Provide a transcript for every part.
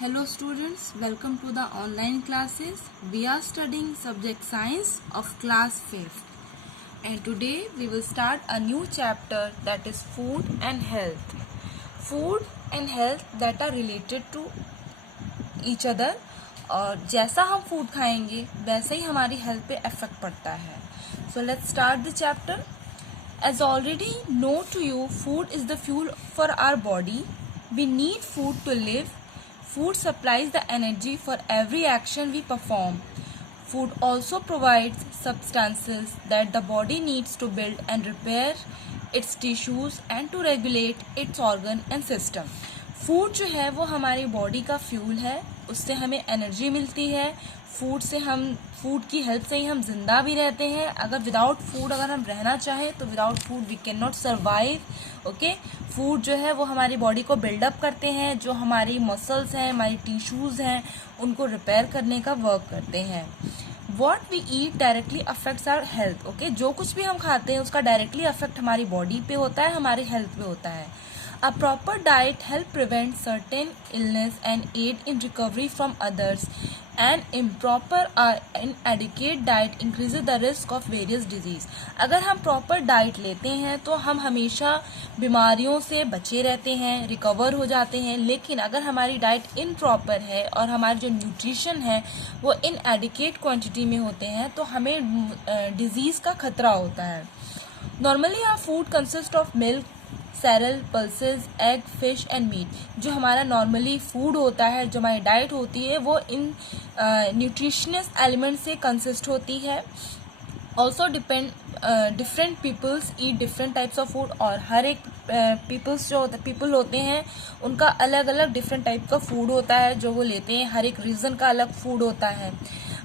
Hello students, welcome to the online classes. We are studying subject science of class 5th. And today we will start a new chapter that is food and health. Food and health that are related to each other. और जैसा हम food खाएंगे वैसे ही हमारी health पे effect पड़ता है. So let's start the chapter. As already known to you, food is the fuel for our body. We need food to live. Food supplies the energy for every action we perform. Food also provides substances that the body needs to build and repair its tissues and to regulate its organ and system. Food जो है वो हमारी body का fuel है, उससे हमें energy मिलती है. फूड की हेल्प से ही हम जिंदा भी रहते हैं. अगर विदाउट फूड अगर हम रहना चाहें तो without food we can not survive. Okay, food जो है वो हमारी बॉडी को बिल्डअप करते हैं, जो हमारी मसल्स हैं, हमारी टिश्यूज हैं, उनको रिपेयर करने का वर्क करते हैं. What we eat directly affects our health. Okay, जो कुछ भी हम खाते हैं उसका डायरेक्टली अफेक्ट हमारी बॉडी पे होता है, हमारी हेल्थ पे होता है. A proper diet helps prevent certain illness and aid in recovery from others. An improper or inadequate diet increases the risk of various disease. अगर हम प्रॉपर डाइट लेते हैं तो हम हमेशा बीमारियों से बचे रहते हैं, रिकवर हो जाते हैं. लेकिन अगर हमारी डाइट इनप्रॉपर है और हमारी जो न्यूट्रिशन है वो इनएडिक्वेट क्वांटिटी में होते हैं तो हमें डिजीज़ का खतरा होता है. Normally our food consist of milk, cereal, pulses, egg, fish and meat. जो हमारा नॉर्मली फूड होता है, जो हमारी डाइट होती है वो इन न्यूट्रिशनस एलिमेंट से कंसिस्ट होती है. Also different peoples eat different types of food. और हर एक पीपल होते हैं उनका अलग अलग डिफरेंट टाइप का फूड होता है जो वो लेते हैं. हर एक रीजन का अलग फूड होता है.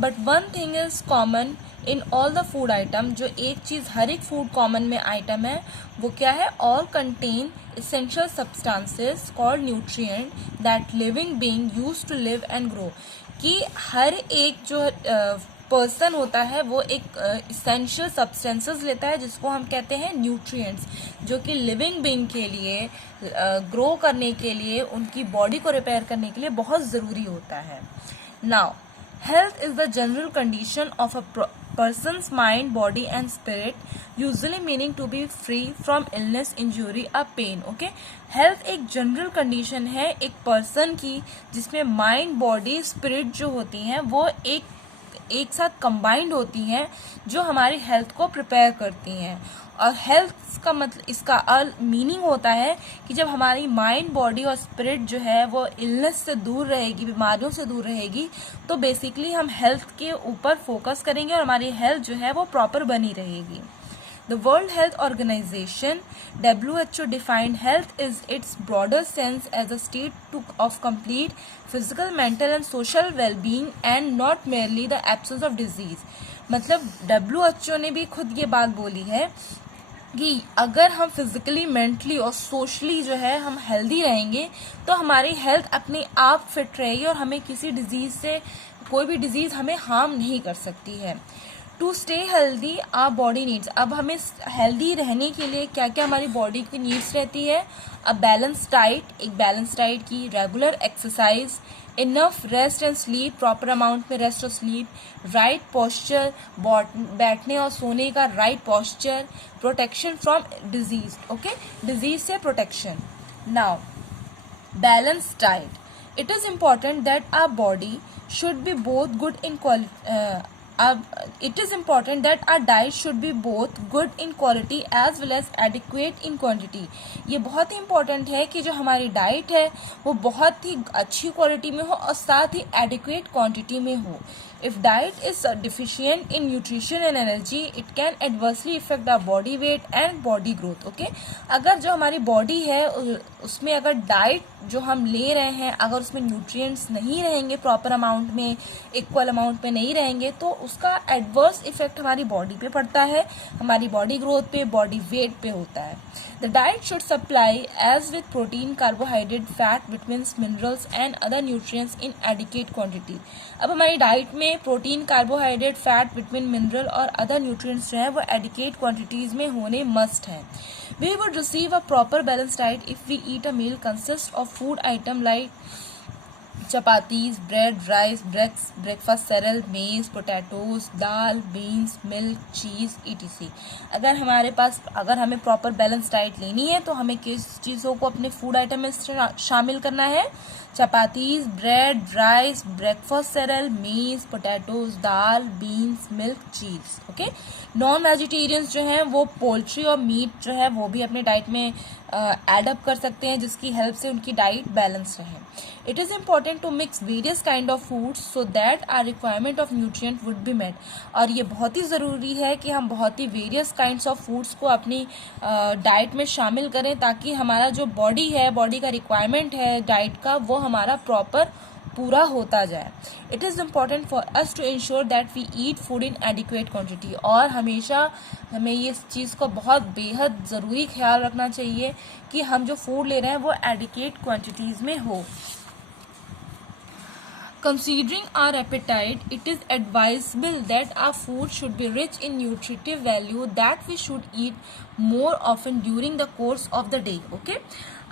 But one thing is common in all the food item. जो एक चीज़ हर एक फूड कॉमन में आइटम है वो क्या है? All contain essential substances called nutrient that living being use to live and grow. कि हर एक जो पर्सन होता है वो एक essential substances लेता है जिसको हम कहते हैं न्यूट्रिएंट्स, जो कि लिविंग बीइंग के लिए ग्रो करने के लिए, उनकी बॉडी को रिपेयर करने के लिए बहुत ज़रूरी होता है. Now health is the general condition of a person's mind, body and spirit, usually meaning to be free from illness, injury or pain. Okay, health एक जनरल कंडीशन है एक पर्सन की जिसमें माइंड, बॉडी, स्पिरिट जो होती हैं वो एक साथ कंबाइंड होती हैं जो हमारी हेल्थ को प्रिपेयर करती हैं. और हेल्थ का मतलब इसका मीनिंग होता है कि जब हमारी माइंड, बॉडी और स्पिरिट जो है वो इलनेस से दूर रहेगी, बीमारियों से दूर रहेगी, तो बेसिकली हम हेल्थ के ऊपर फोकस करेंगे और हमारी हेल्थ जो है वो प्रॉपर बनी रहेगी. The World Health Organization (WHO) defined health is its broader sense as a state of complete physical, mental and social well-being and not merely the absence of disease. मतलब WHO ने भी खुद ये बात बोली है कि अगर हम फिजिकली, मेंटली और सोशली जो है हम हेल्दी रहेंगे तो हमारी हेल्थ अपने आप फिट रहेगी और हमें किसी डिजीज़ से, कोई भी डिजीज़ हमें हार्म नहीं कर सकती है. To stay healthy our body needs. अब हमें हेल्दी रहने के लिए क्या क्या हमारी बॉडी की नीड्स रहती है? अ बैलेंस डाइट, एक बैलेंस डाइट की, regular exercise, enough rest and sleep, proper amount में रेस्ट और स्लीप, राइट पोस्चर, बैठने और सोने का right posture, protection from disease. Okay, disease से protection. Now balance diet. It is important that our body should be both good in quality. It is important that our diet should be both good in quality as well as adequate in quantity. ये बहुत ही important है कि जो हमारी diet है वो बहुत ही अच्छी क्वालिटी में हो और साथ ही adequate quantity में हो. If diet is deficient in nutrition and energy, it can adversely affect our body weight and body growth. Okay? अगर जो हमारी बॉडी है उसमें अगर डाइट जो हम ले रहे हैं अगर उसमें न्यूट्रिएंट्स नहीं रहेंगे, प्रॉपर अमाउंट में, इक्वल अमाउंट में नहीं रहेंगे तो उसका एडवर्स इफेक्ट हमारी बॉडी पे पड़ता है, हमारी बॉडी ग्रोथ पे, बॉडी वेट पे होता है. The diet should supply as with protein, carbohydrate, fat, vitamins, minerals and other nutrients in adequate quantity. अब हमारी डाइट में protein, carbohydrate, fat, vitamin, mineral और अदर न्यूट्रिएंट्स जो है वो एडिक्वेट क्वांटिटीज में होने मस्ट हैं. We would receive a proper balanced diet if we eat a meal consist of food item like chapatis, bread, rice, breakfast cereal, maize, potatoes, dal, beans, milk, cheese, etc. अगर हमें proper balance diet लेनी है तो हमें किस चीज़ों को अपने फूड आइटम में शामिल करना है? Chapatis, bread, rice, breakfast cereal, maize, potatoes, dal, beans, milk, चीज़. ओके. नॉन वेजिटेरियंस जो हैं वो पोल्ट्री और मीट जो है वो भी अपने डाइट में एड अप कर सकते हैं, जिसकी हेल्प से उनकी डाइट बैलेंस रहे. It is important to mix various kind of foods so that our requirement of nutrient would be met. और ये बहुत ही ज़रूरी है कि हम बहुत ही वेरियस काइंड्स ऑफ फूड्स को अपनी डाइट में शामिल करें, ताकि हमारा जो बॉडी का रिक्वायरमेंट है डाइट का, वो हमारा प्रॉपर पूरा होता जाए. It is important for us to ensure that we eat food in adequate quantity. और हमेशा हमें ये चीज़ को बहुत बेहद ज़रूरी ख्याल रखना चाहिए कि हम जो फूड ले रहे हैं वो एडिक्वेट क्वांटिटीज़ में हो. Considering our appetite, it is advisable that our food should be rich in nutritive value that we should eat more often during the course of the day. Okay?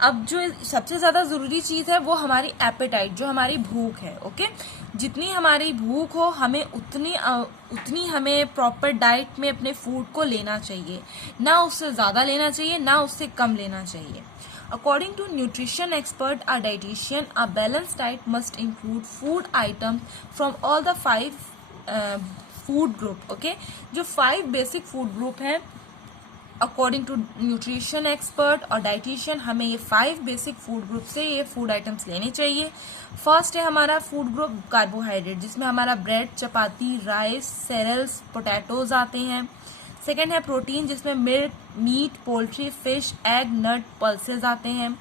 अब जो सबसे ज़्यादा ज़रूरी चीज़ है वो हमारी एपेटाइट, जो हमारी भूख है. ओके. जितनी हमारी भूख हो हमें उतनी हमें प्रॉपर डाइट में अपने फूड को लेना चाहिए. ना उससे ज़्यादा लेना चाहिए, ना उससे कम लेना चाहिए. According to nutrition expert or dietitian, a balanced diet must include food items from all the 5 food group. Okay, जो 5 basic food group हैं, according to nutrition expert और dietitian, हमें ये 5 basic food group से ये food items लेने चाहिए. First है हमारा फूड ग्रुप कार्बोहाइड्रेट, जिसमें हमारा bread, chapati, rice, cereals, potatoes आते हैं. सेकेंड है प्रोटीन, जिसमें milk, meat, poultry, fish, egg, nut, pulses आते हैं.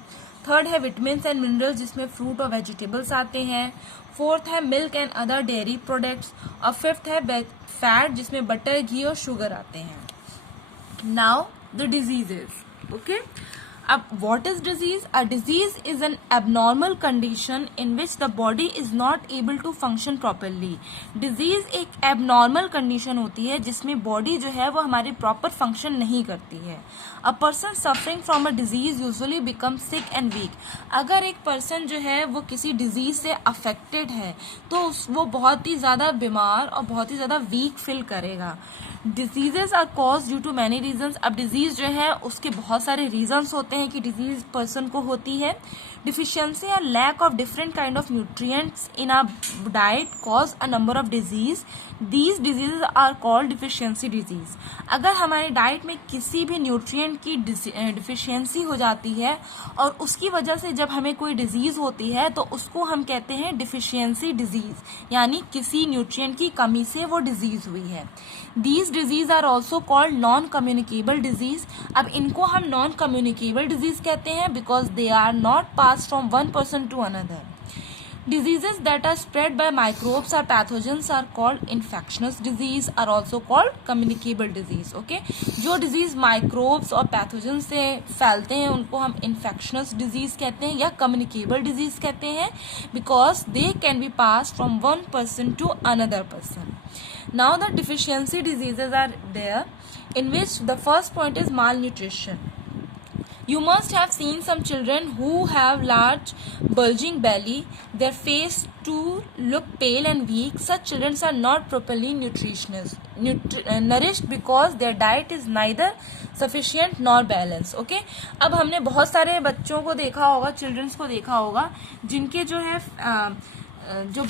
थर्ड है विटामिन्स एंड मिनरल्स, जिसमें फ्रूट और वेजिटेबल्स आते हैं. फोर्थ है milk and other dairy products. और फिफ्थ है फैट, जिसमें बटर, घी और शुगर आते हैं. Now the diseases. ओके. अब what is disease? A disease is an abnormal condition in which the body is not able to function properly. Disease एक abnormal condition होती है जिसमें body जो है वो हमारी proper function नहीं करती है. A person suffering from a disease usually becomes sick and weak. अगर एक person जो है वो किसी disease से affected है तो वो बहुत ही ज़्यादा बीमार और बहुत ही ज़्यादा weak feel करेगा. Diseases are cause due to many reasons. अब डिजीज जो है उसके बहुत सारे रीजन्स होते हैं कि डिजीज पर्सन को होती है. डिफिशियंसी और lack of different kind of nutrients in our diet cause a number of disease. These diseases are called deficiency disease. अगर हमारे डाइट में किसी भी न्यूट्रिएंट की डिफिशियंसी हो जाती है और उसकी वजह से जब हमें कोई डिजीज होती है तो उसको हम कहते हैं डिफिशियंसी डिजीज, यानी किसी न्यूट्रिएंट की कमी से वो डिजीज हुई है. These disease are also called non-communicable disease. अब इनको हम non-communicable disease कहते हैं because they are not passed from one person to another. Diseases that are spread by microbes or pathogens are called infectious disease, are also called communicable disease. Okay? जो disease microbes और pathogens से फैलते हैं उनको हम infectious disease कहते हैं या communicable disease कहते हैं because they can be passed from one person to another person. Now the deficiency diseases are there, in which the first point is malnutrition. You must have seen some children who have large bulging belly, their face to look pale and weak. Such children are not properly nourished because their diet is neither sufficient nor balanced. Okay? अब हमने बहुत सारे बच्चों को देखा होगा, children's को देखा होगा जिनके जो है जो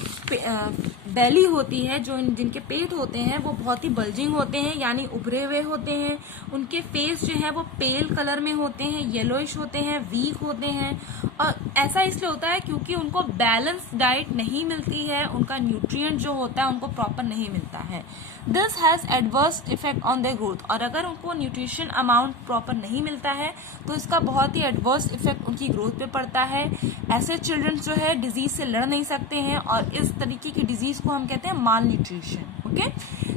बेली होती है, जो जिनके पेट होते हैं वो बहुत ही बल्जिंग होते हैं, यानी उभरे हुए होते हैं. उनके फेस जो है वो पेल कलर में होते हैं, येलोइश होते हैं, वीक होते हैं. और ऐसा इसलिए होता है क्योंकि उनको बैलेंस डाइट नहीं मिलती है, उनका न्यूट्रिएंट जो होता है उनको प्रॉपर नहीं मिलता है. This has adverse effect on their growth. और अगर उनको न्यूट्रिशन अमाउंट प्रॉपर नहीं मिलता है तो इसका बहुत ही एडवर्स इफेक्ट उनकी ग्रोथ पे पड़ता है. ऐसे चिल्ड्रन जो है डिजीज से लड़ नहीं सकते हैं और इस तरीके की डिजीज को हम कहते हैं माल न्यूट्रिशन. ओके.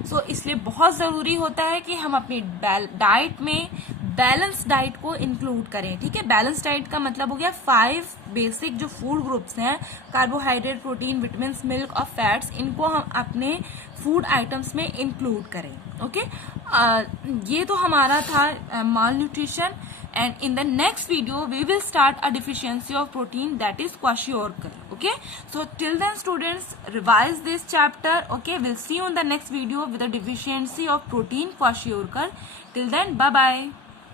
सो इसलिए बहुत ज़रूरी होता है कि हम अपनी डाइट में बैलेंस डाइट को इंक्लूड करें. ठीक है. बैलेंस डाइट का मतलब हो गया 5 बेसिक जो फूड ग्रुप्स हैं, कार्बोहाइड्रेट, प्रोटीन, विटामिन, मिल्क और फैट्स, इनको हम अपने फूड आइटम्स में इंक्लूड करें. ओके. ये तो हमारा था माल nutrition. And in the next video we will start a deficiency of protein, that is kwashiorkor. Okay, so till then students, revise this chapter. Okay, we'll see you in the next video with the deficiency of protein kwashiorkor. Till then, bye bye.